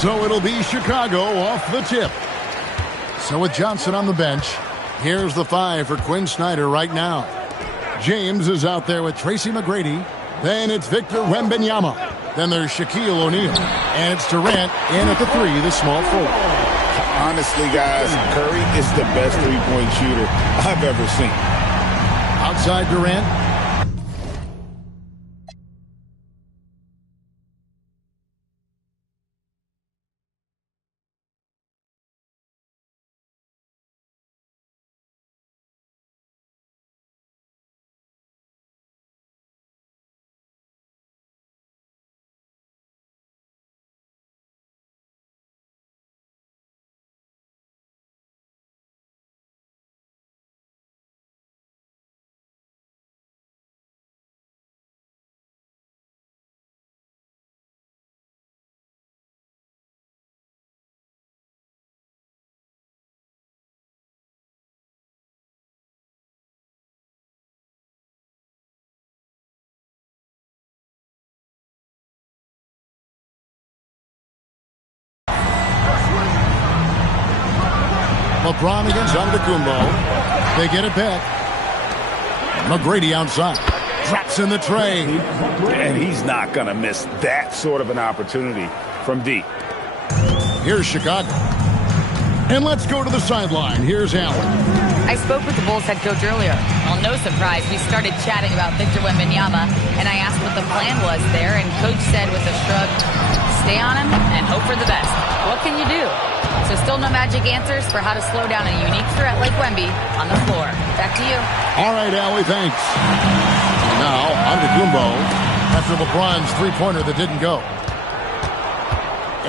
So it'll be Chicago off the tip. So with Johnson on the bench, here's the 5 for Quinn Snyder right now. James is out there with Tracy McGrady. Then it's Victor Wembanyama. Then there's Shaquille O'Neal. And it's Durant in at the 3, the small forward. Honestly, guys, Curry is the best three-point shooter I've ever seen. Outside Durant. LeBron against Antetokounmpo. They get it back. McGrady outside. Drops in the tray. And he's not going to miss that sort of an opportunity from deep. Here's Chicago. And let's go to the sideline. Here's Allen. I spoke with the Bulls head coach earlier. Well, no surprise, we started chatting about Victor Wembanyama, and I asked what the plan was there, and coach said with a shrug, stay on him and hope for the best. What can you do? So still no magic answers for how to slow down a unique threat like Wemby on the floor. Back to you. All right, Allie, thanks. Now, Antetokounmpo after LeBron's three-pointer that didn't go.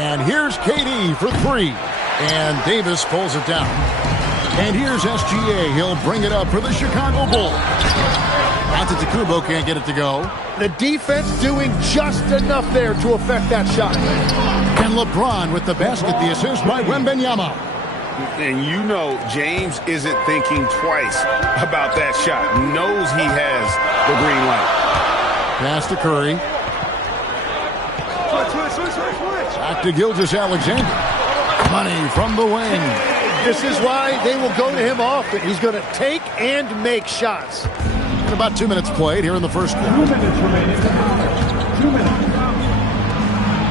And here's KD for 3. And Davis pulls it down. And here's SGA. He'll bring it up for the Chicago Bulls. Antetokounmpo can't get it to go. The defense doing just enough there to affect that shot. And LeBron with the basket, the assist by Wembanyama. And you know James isn't thinking twice about that shot. Knows he has the green light. Pass to Curry. Back to Gilgeous-Alexander. Money from the wing. This is why they will go to him often. He's going to take and make shots. And about 2 minutes played here in the first quarter. 2 minutes remaining. 2 minutes.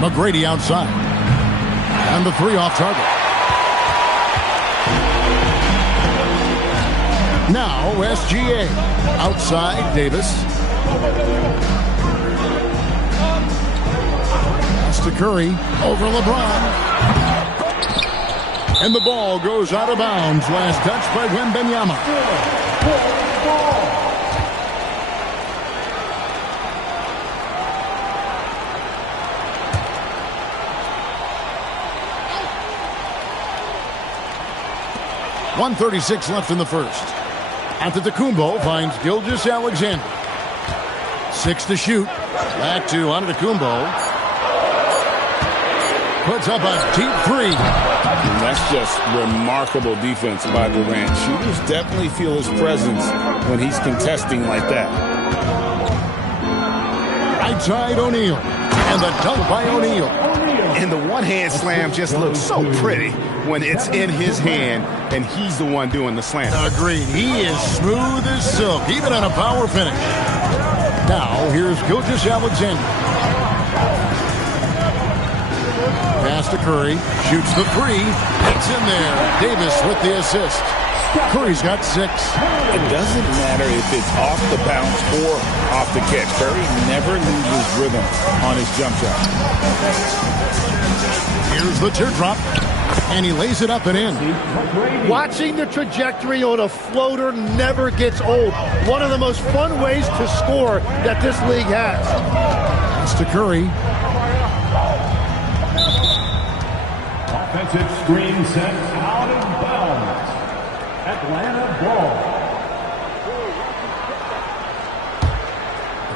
McGrady outside. And the 3 off target. Now SGA. Outside Davis. Pass to Curry. Over LeBron. And the ball goes out of bounds. Last touch by Wembanyama. .136 left in the first. Antetokounmpo finds Gilgeous-Alexander. 6 to shoot. Back to Antetokounmpo. Puts up a deep 3. And that's just remarkable defense by Durant. Shooters definitely feel his presence when he's contesting like that. Right side O'Neal. And the dunk by O'Neal. And the one-hand slam just looks so pretty when it's in his hand and he's the one doing the slam. Agreed. He is smooth as silk, even on a power finish. Now, here's Gilgeous-Alexander. Pass to Curry. Shoots the 3. It's in there. Davis with the assist. Curry's got 6. It doesn't matter if it's off the bounce or off the catch. Curry never loses rhythm on his jump shot. Here's the teardrop. And he lays it up and in. Watching the trajectory on a floater never gets old. One of the most fun ways to score that this league has. Pass to Curry. Offensive screen set out of bounds. Atlanta ball.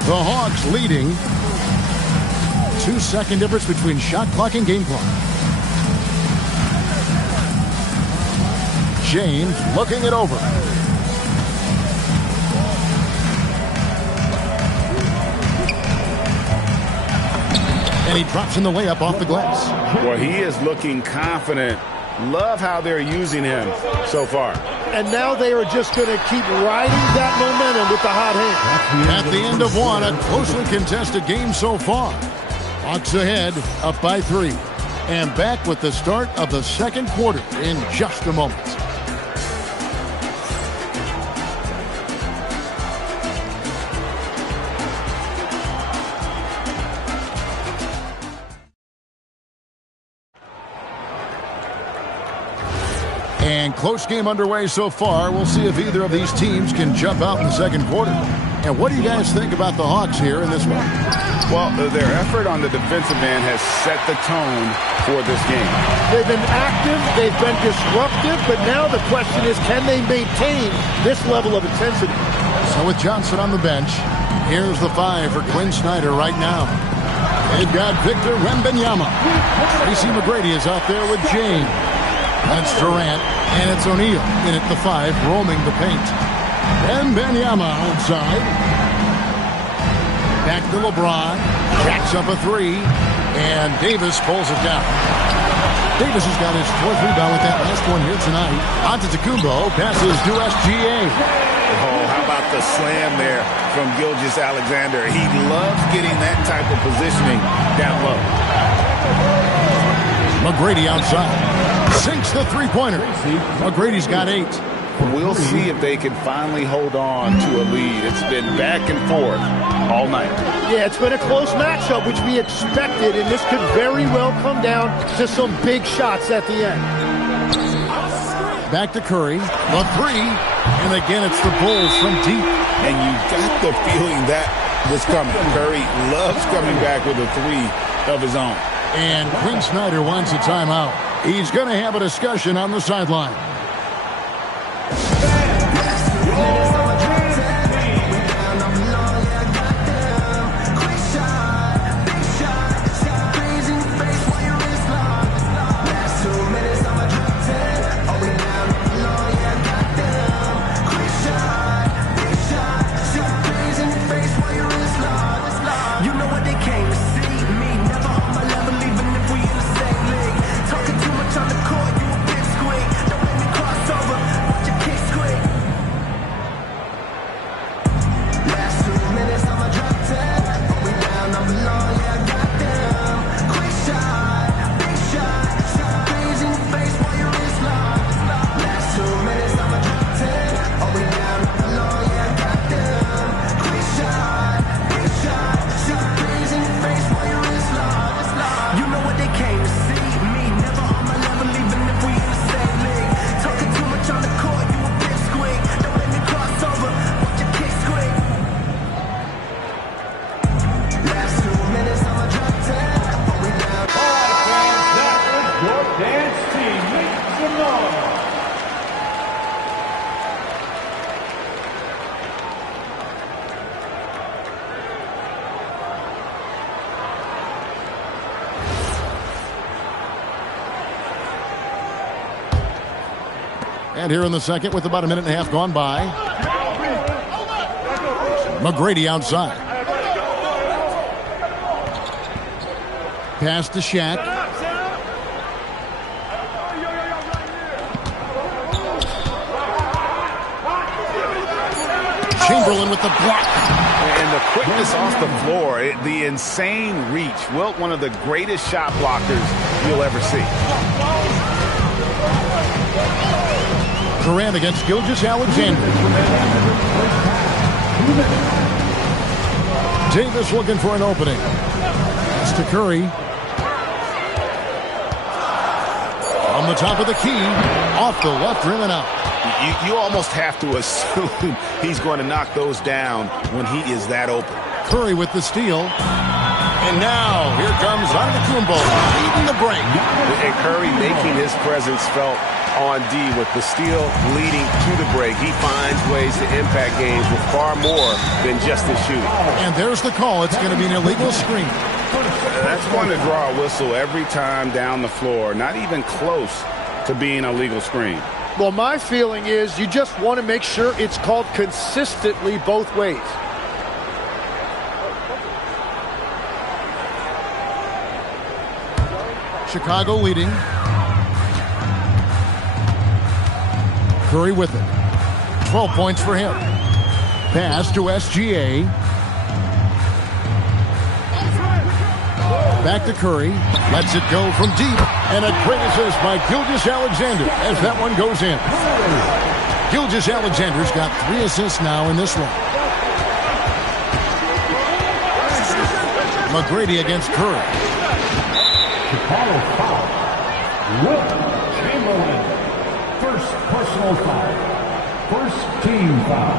The Hawks leading. 2-second difference between shot clock and game clock. James looking it over. And he drops in the layup off the glass. Well, he is looking confident. Love how they're using him so far. And now they are just going to keep riding that momentum with the hot hand. At the end of one, a closely contested game so far. Hawks ahead, up by 3. And back with the start of the second quarter in just a moment. And close game underway so far. We'll see if either of these teams can jump out in the second quarter. And what do you guys think about the Hawks here in this one? Well, their effort on the defensive end has set the tone for this game. They've been active, they've been disruptive, but now the question is, can they maintain this level of intensity? So with Johnson on the bench, here's the 5 for Quinn Snyder right now. They've got Victor Wembanyama. Tracy McGrady is out there with James. That's Durant, and it's O'Neal in at the 5, roaming the paint. Wembanyama outside. Back to LeBron. Jacks up a 3, and Davis pulls it down. Davis has got his 4th rebound with that last one here tonight. Antetokounmpo passes to SGA. Oh, how about the slam there from Gilgeous-Alexander? He loves getting that type of positioning down low. McGrady outside. Sinks the three-pointer. McGrady's got 8. We'll see if they can finally hold on to a lead. It's been back and forth all night. Yeah, it's been a close matchup, which we expected, and this could very well come down to some big shots at the end. Back to Curry. The 3. And again, it's the Bulls from deep. And you got the feeling that was coming. Curry loves coming back with a 3 of his own. And Quinn Snyder wants a timeout. He's going to have a discussion on the sideline. And here in the second with about a minute and a half gone by. McGrady outside. Pass to Shaq. Chamberlain with the block. And the quickness off the floor, the insane reach. Wilt, one of the greatest shot blockers you'll ever see. Durant against Gilgeous-Alexander. Davis looking for an opening. Pass to Curry. On the top of the key. Off the left rim and out. You almost have to assume he's going to knock those down when he is that open. Curry with the steal. And now, here comes Antetokounmpo leading the break. And Curry making his presence felt on D with the steal leading to the break. He finds ways to impact games with far more than just his shooting. And there's the call. It's going to be an illegal screen. That's going to draw a whistle every time down the floor. Not even close to being a legal screen. Well, my feeling is you just want to make sure it's called consistently both ways. Chicago leading. Curry with it. 12 points for him. Pass to SGA. Back to Curry. Lets it go from deep. And a great assist by Gilgeous-Alexander as that one goes in. Gilgeous-Alexander's got 3 assists now in this one. McGrady against Curry. Chicago foul. Wilt Chamberlain. First personal foul. First team foul.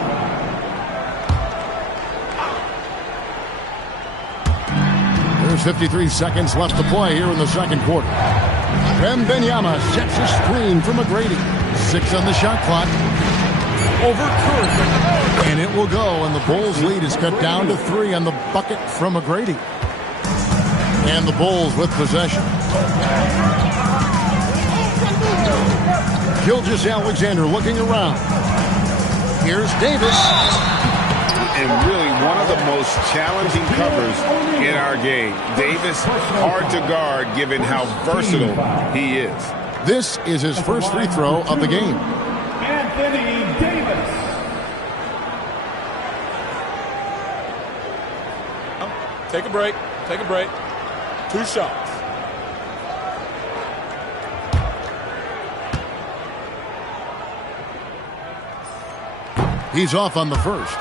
There's 53 seconds left to play here in the second quarter. Wembanyama sets a screen for McGrady. 6 on the shot clock. Over Curry. And it will go, and the Bulls' lead is cut down to 3 on the bucket from McGrady. And the Bulls with possession. Gilgeous-Alexander looking around. Here's Davis. And really one of the most challenging covers in our game. Davis, hard to guard given how versatile he is. This is his first free throw of the game. Anthony Davis. Take a break. Take a break. 2 shots. He's off on the first.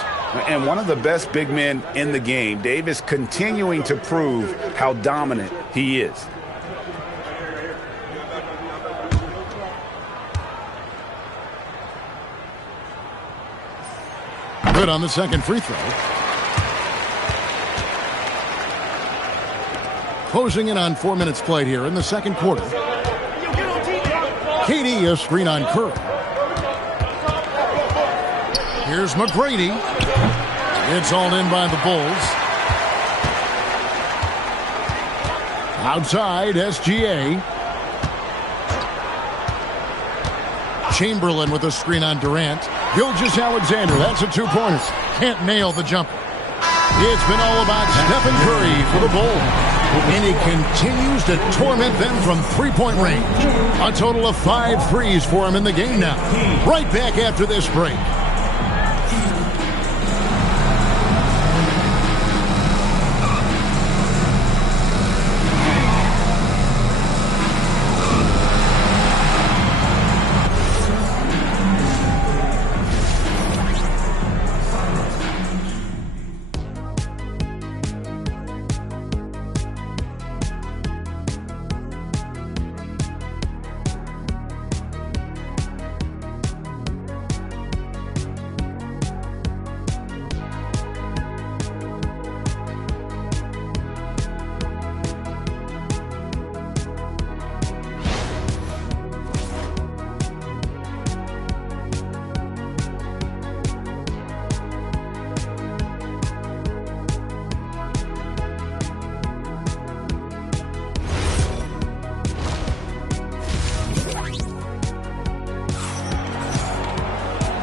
And one of the best big men in the game, Davis continuing to prove how dominant he is. Good on the second free throw. Closing in on 4 minutes played here in the second quarter. KD a screen on Curry. Here's McGrady. It's all in by the Bulls. Outside, SGA. Chamberlain with a screen on Durant. Gilgeous-Alexander, that's a 2-pointer. Can't nail the jumper. It's been all about Stephen Curry for the Bulls. And he continues to torment them from three-point range. A total of 5 threes for him in the game now. Right back after this break.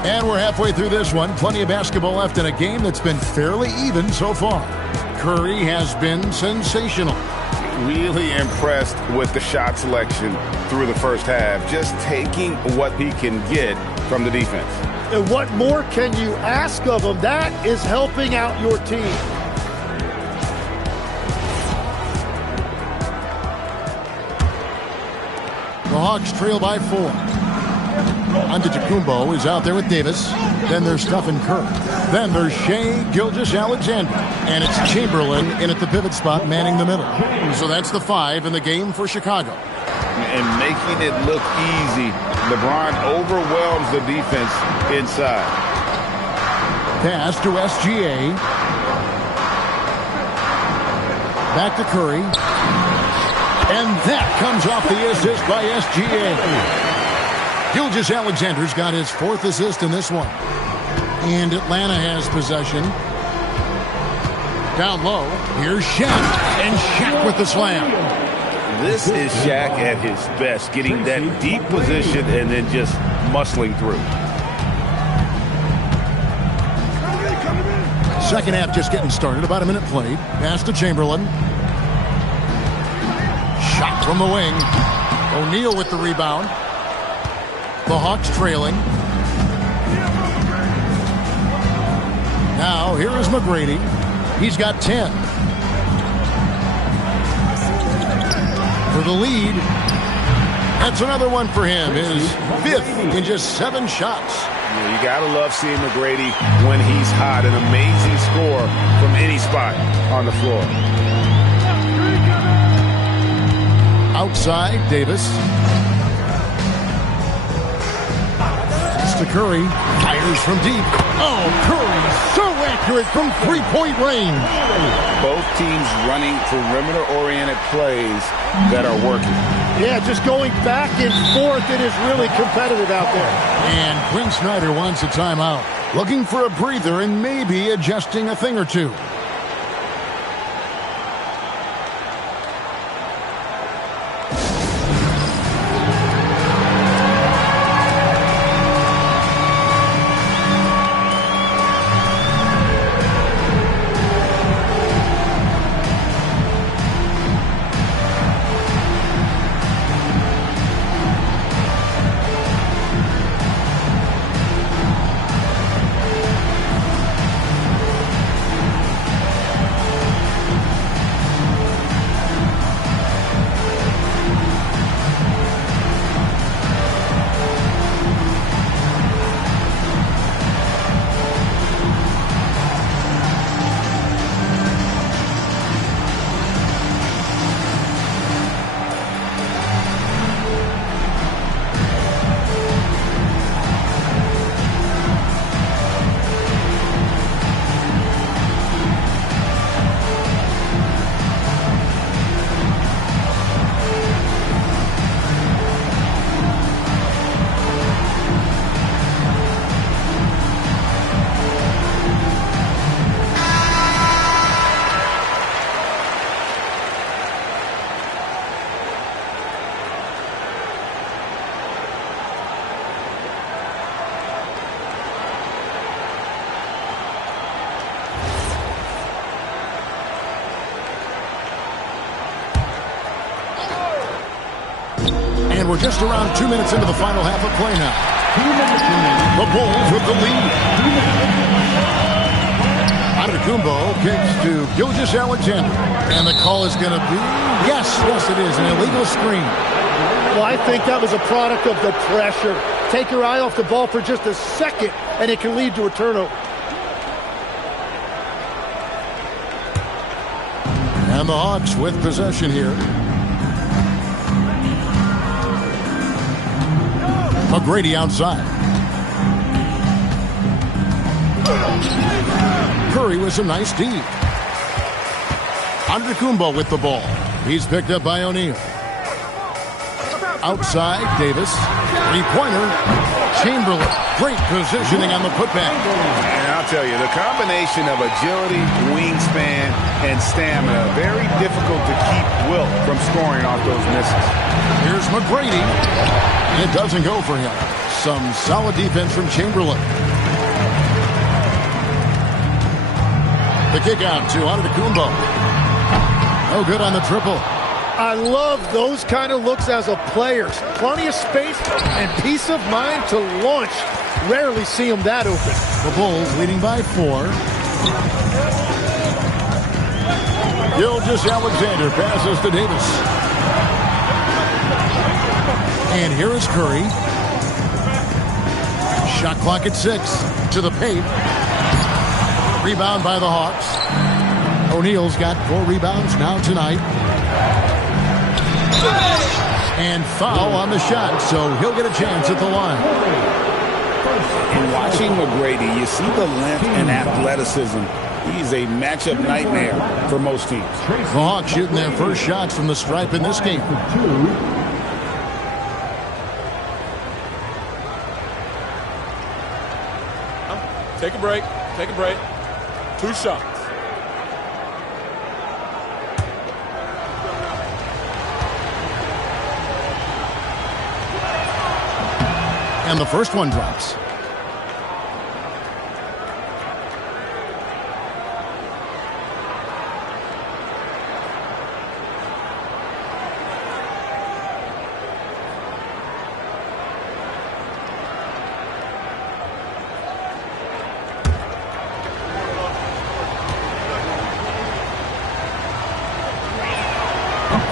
And we're halfway through this one. Plenty of basketball left in a game that's been fairly even so far. Curry has been sensational. Really impressed with the shot selection through the first half. Just taking what he can get from the defense. And what more can you ask of him? That is helping out your team. The Hawks trail by 4. Antetokounmpo is out there with Davis. Then there's Stephen Curry. Then there's Shai Gilgeous-Alexander. And it's Chamberlain in at the pivot spot, manning the middle. So that's the 5 in the game for Chicago. And making it look easy. LeBron overwhelms the defense inside. Pass to SGA. Back to Curry. And that comes off the assist by SGA. Gilgeous-Alexander's got his 4th assist in this one. And Atlanta has possession. Down low, here's Shaq. And Shaq with the slam. This is Shaq at his best, getting that deep position and then just muscling through. Second half just getting started. About a minute played. Pass to Chamberlain. Shot From the wing, O'Neal with the rebound. The Hawks trailing. Now, here is McGrady. He's got 10. For the lead. That's another one for him. His 5th in just 7 shots. Yeah, you got to love seeing McGrady when he's hot. An amazing score from any spot on the floor. Outside, Davis. To Curry, fires from deep. Oh, Curry, so accurate from three-point range. Both teams running perimeter-oriented plays that are working. Yeah, just going back and forth. It is really competitive out there. And Quinn Snyder wants a timeout. Looking for a breather and maybe adjusting a thing or two. And we're just around 2 minutes into the final half of play now. The Bulls with the lead. Antetokounmpo kicks to Gilgeous-Alexander. And the call is going to be, yes, it is, an illegal screen. Well, I think that was a product of the pressure. Take your eye off the ball for just a second, and it can lead to a turnover. And the Hawks with possession here. McGrady outside. Curry with some nice D. Antetokounmpo with the ball. He's picked up by O'Neal. Outside, Davis. Three-pointer. Chamberlain. Great positioning on the putback. And I'll tell you, the combination of agility, wingspan, and stamina, very difficult to keep Wilt from scoring off those misses. Here's McGrady. It doesn't go for him. Some solid defense from Chamberlain. The kick out to Antetokounmpo. No good on the triple. I love those kind of looks as a player. Plenty of space and peace of mind to launch. Rarely see him that open. The Bulls leading by 4. Gilgeous-Alexander passes to Davis. And here is Curry. Shot clock at 6. To the paint. Rebound by the Hawks. O'Neal's got 4 rebounds now tonight. And foul on the shot, so he'll get a chance at the line. In watching McGrady, you see the length and athleticism. He's a matchup nightmare for most teams. The Hawks shooting their first shots from the stripe in this game. Take a break. Take a break. 2 shots. And the first one drops.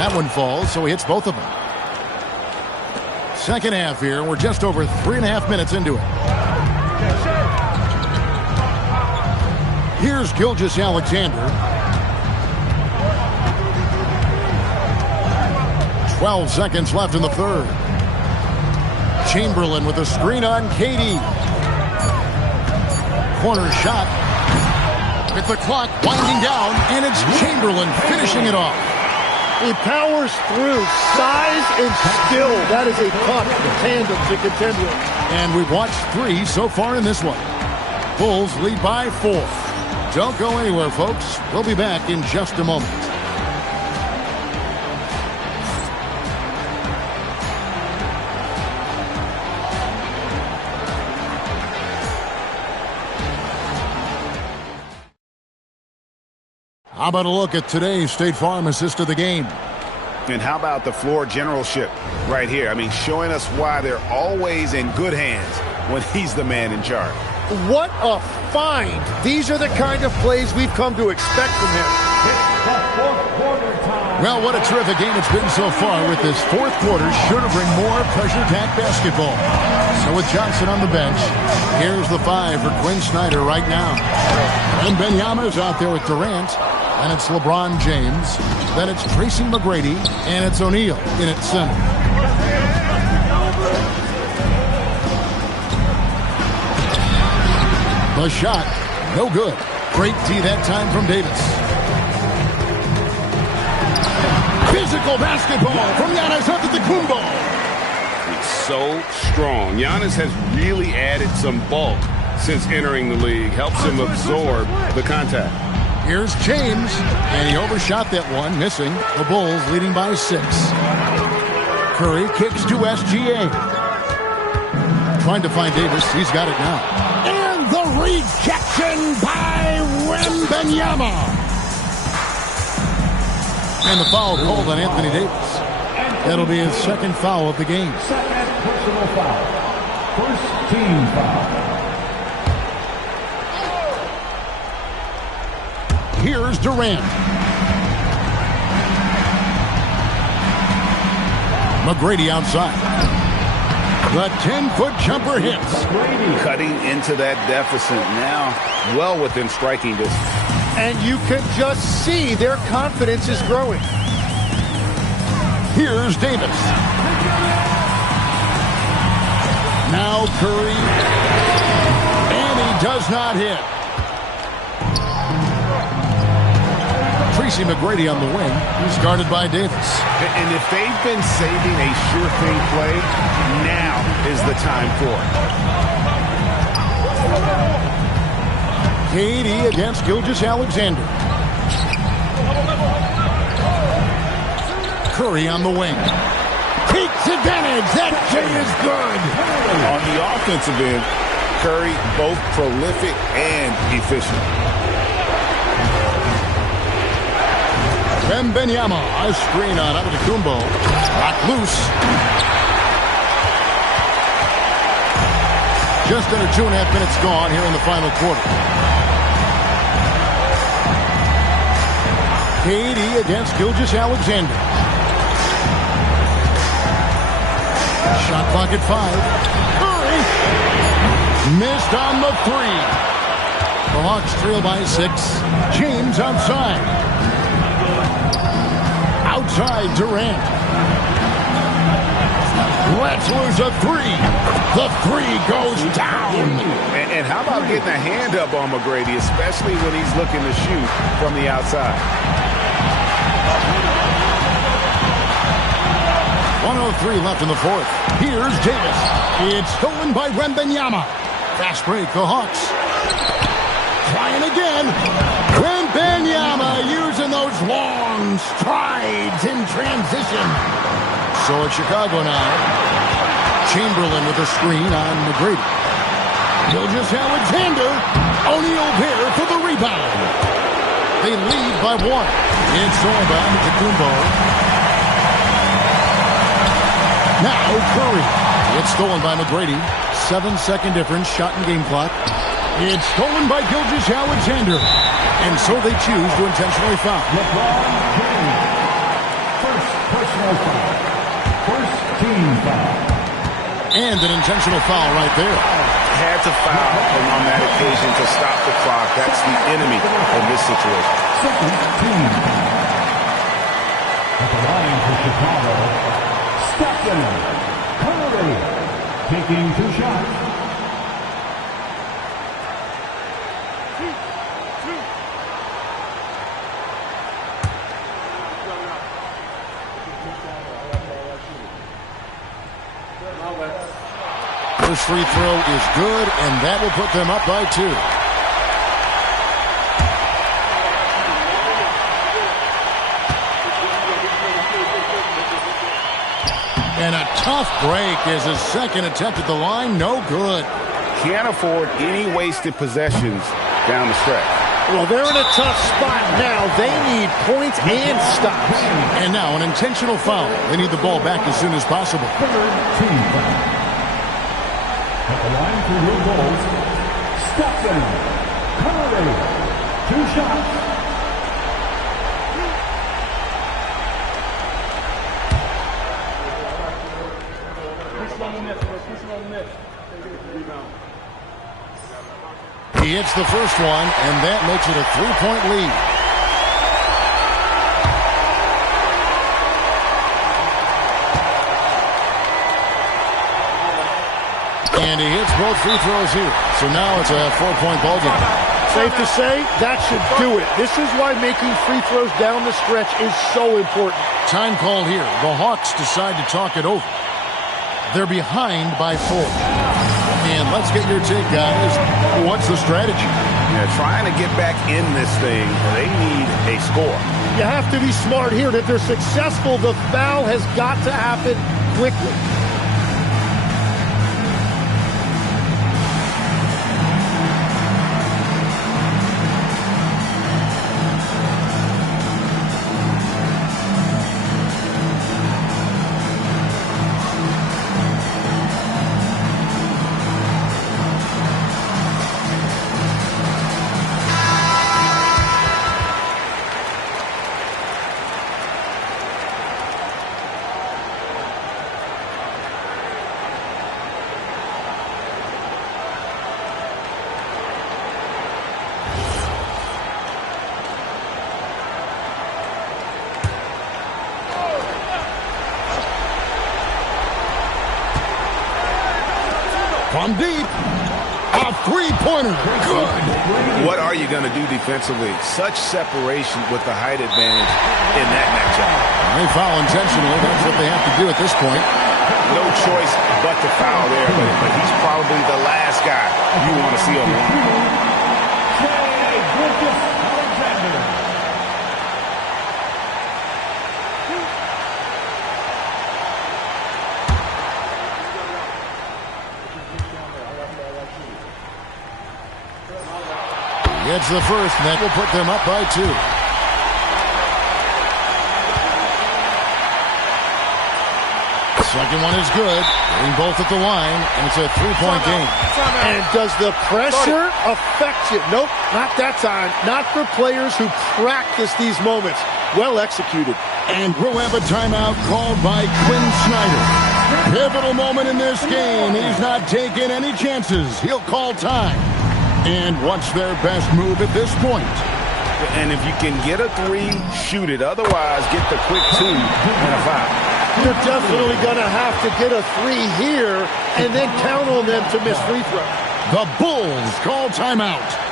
That one falls, so he hits both of them. Second half here. We're just over 3.5 minutes into it. Here's Gilgeous-Alexander. 12 seconds left in the third. Chamberlain with a screen on KD. Corner shot. With the clock winding down, and it's Chamberlain finishing it off. He powers through. Size and skill. That is a tough tandem to contend with. And we've watched 3 so far in this one. Bulls lead by 4. Don't go anywhere, folks. We'll be back in just a moment. How about a look at today's State Farm assist of the game? And how about the floor generalship right here? I mean, showing us why they're always in good hands when he's the man in charge. What a find. These are the kind of plays we've come to expect from him. Well, what a terrific game it's been so far, with this fourth quarter sure to bring more pressure-packed basketball. So with Johnson on the bench, here's the 5 for Quinn Snyder right now. And Wembanyama's out there with Durant. And it's LeBron James. Then it's Tracy McGrady. And it's O'Neal in at center. The shot, no good. Great D that time from Davis. Physical basketball from Giannis Antetokounmpo. He's so strong. Giannis has really added some bulk since entering the league. Helps him absorb the contact. Here's James, and he overshot that one, missing. The Bulls leading by 6. Curry kicks to SGA. Trying to find Davis. He's got it now. And the rejection by Wembanyama. And the foul called on Anthony Davis. That'll be his second foul of the game. Second personal foul. First team foul. Here's Durant. McGrady outside. The 10-foot jumper hits. Cutting into that deficit now, well within striking distance. And you can just see their confidence is growing. Here's Davis. Now Curry. And he does not hit. Tracy McGrady on the wing. He's guarded by Davis. And if they've been saving a sure thing play, now is the time for it. KD against Gilgeous-Alexander. Curry on the wing. Takes advantage. That J is good. On the offensive end, Curry both prolific and efficient. Wembanyama, a screen on Antetokounmpo. Locked loose. Just under 2.5 minutes gone here in the final quarter. KD against Gilgeous-Alexander. Shot clock at 5. Curry missed on the 3. The Hawks trail by 6. James outside. Outside Durant. Let's lose a 3. The 3 goes down. And how about getting a hand up on McGrady, especially when he's looking to shoot from the outside? 1:03 left in the fourth. Here's Davis. It's stolen by Wembanyama. Fast break, the Hawks. Trying again. Wembanyama using those long strides in transition. So it's Chicago now. Chamberlain with a screen on McGrady. Gilgeous-Alexander. O'Neal there for the rebound. They lead by 1. It's all about Antetokounmpo. Now Curry. It's stolen by McGrady. 7-second difference, shot and game clock. It's stolen by Gilgeous-Alexander. And so they choose to intentionally foul. LeBron James. First Personal foul. First team foul. And an intentional foul right there. Had to foul on that occasion to stop the clock. That's the enemy in this situation. Second team foul. At the line for Chicago, Stephen Curry taking 2 shots. First free throw is good, and that will put them up by 2. And a tough break is his second attempt at the line. No good. Can't afford any wasted possessions down the stretch. Well, they're in a tough spot now. They need points and stops. And now an intentional foul. They need the ball back as soon as possible. Third team foul. At the line for your Bulls, Stephen Curry. 2 shots. He hits the first one, and that makes it a 3-point lead. And he hits both free throws here. So now it's a 4-point ball game. Safe to say, that should do it. This is why making free throws down the stretch is so important. Time called here. The Hawks decide to talk it over. They're behind by 4. And let's get your take, guys. What's the strategy? Yeah, trying to get back in this thing, they need a score. You have to be smart here. If they're successful, the foul has got to happen quickly. From deep, a three-pointer. Good. What are you going to do defensively? Such separation with the height advantage in that matchup. They foul intentionally. That's what they have to do at this point. No choice but to foul there, but he's probably the last guy you want to see on the line. Gets the first, and that will put them up by 2. Second one is good. Getting both at the line, and it's a 3-point game. And does the pressure affect you? Nope, not that time. Not for players who practice these moments. Well executed. And we'll have a timeout called by Quinn Snyder. Pivotal moment in this game. He's not taking any chances. He'll call time. And what's their best move at this point? And if you can get a 3, shoot it. Otherwise, get the quick 2 and a foul. You're definitely going to have to get a 3 here and then count on them to miss free throws. The Bulls call timeout.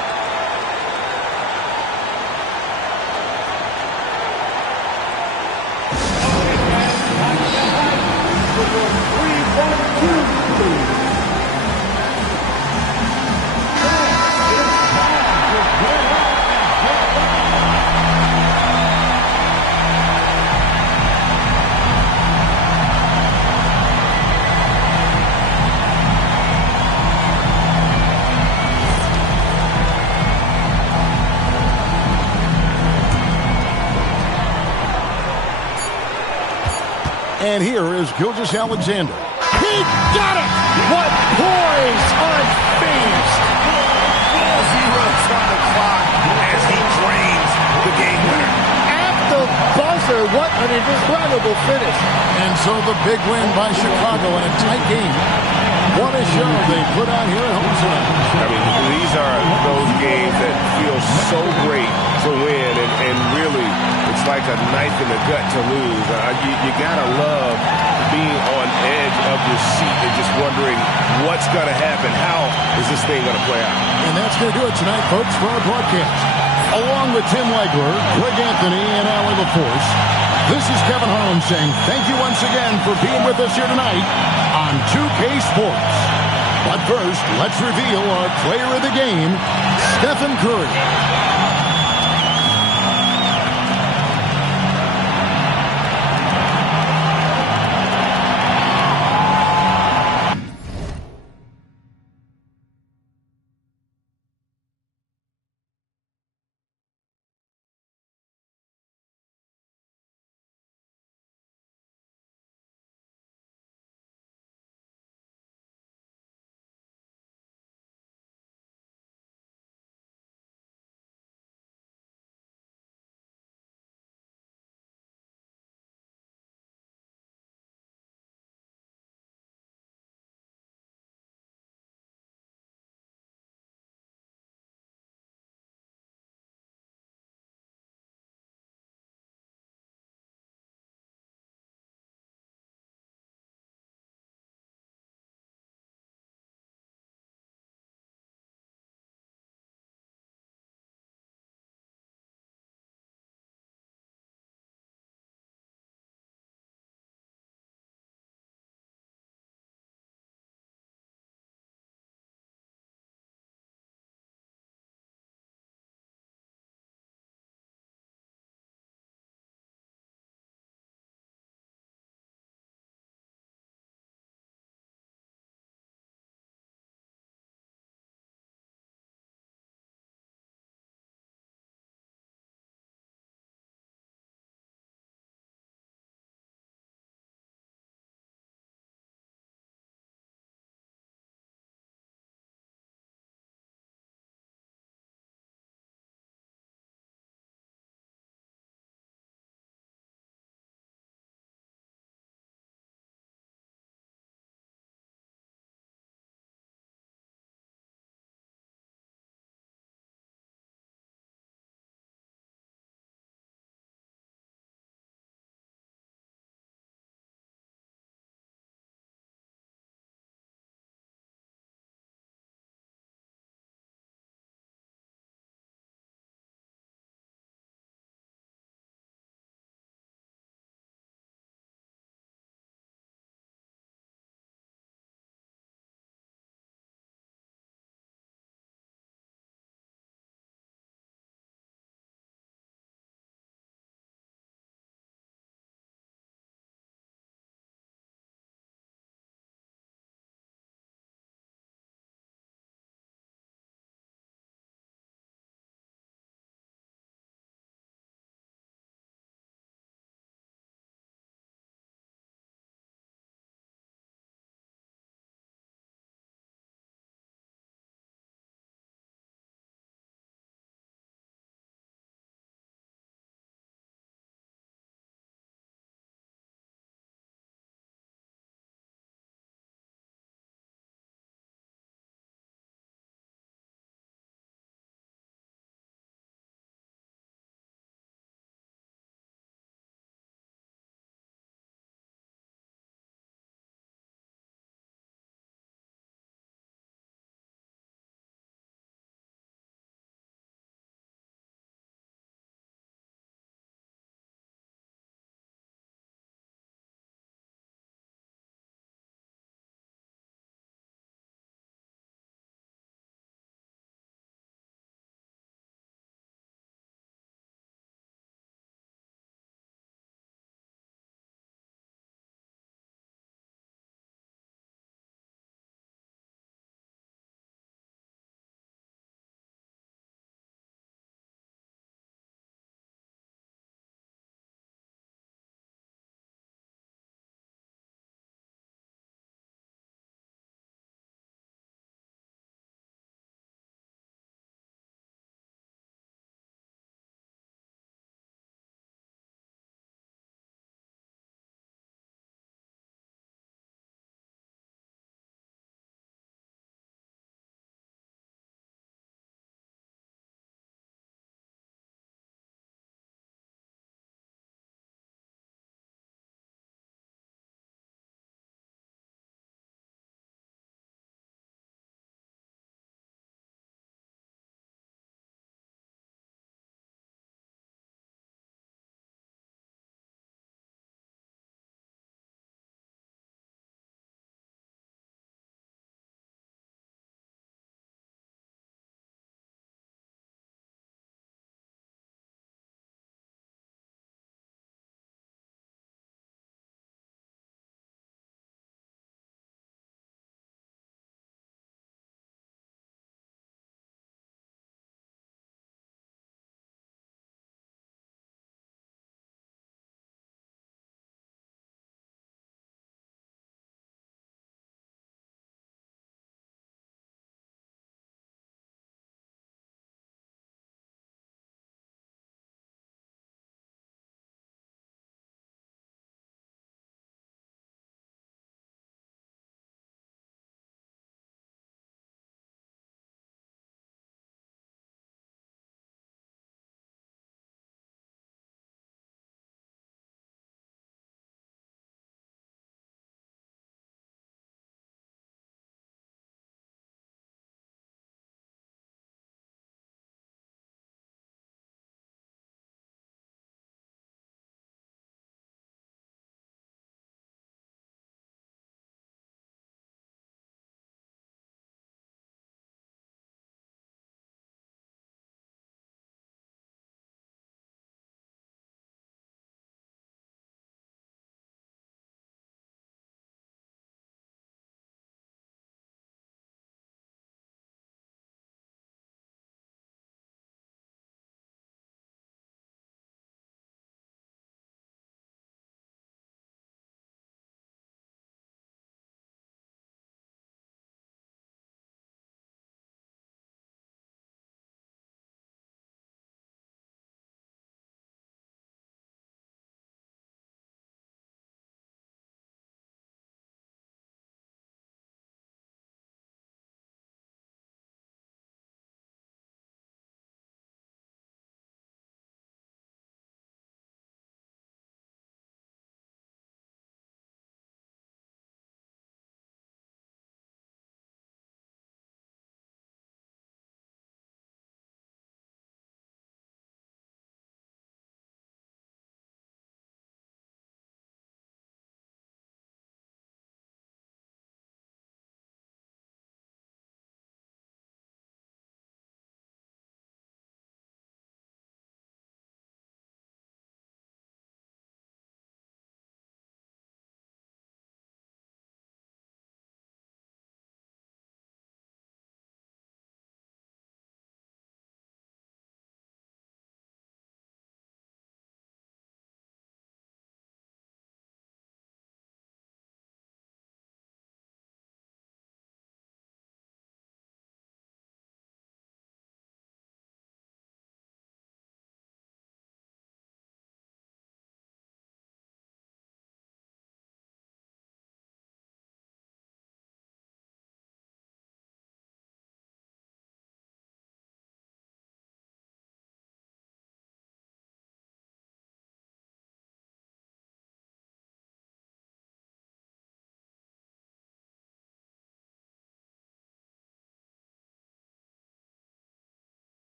And here is Gilgeous-Alexander. He got it! What poise unfazed! 0 on the clock as he drains the game winner. At the buzzer, what An incredible finish. And so the big win by Chicago in a tight game. What a show they put on here at home tonight. I mean, these are those games that feel so great to win, and really, it's like a knife in the gut to lose. You gotta love being on edge of your seat and just wondering what's gonna happen. How is this thing gonna play out? And that's going to do it tonight, folks, for our broadcast. Along with Tim Legler, Greg Anthony, and Allie LaForce, this is Kevin Harlan saying thank you once again for being with us here tonight on 2K Sports. But first, let's reveal our player of the game, Stephen Curry.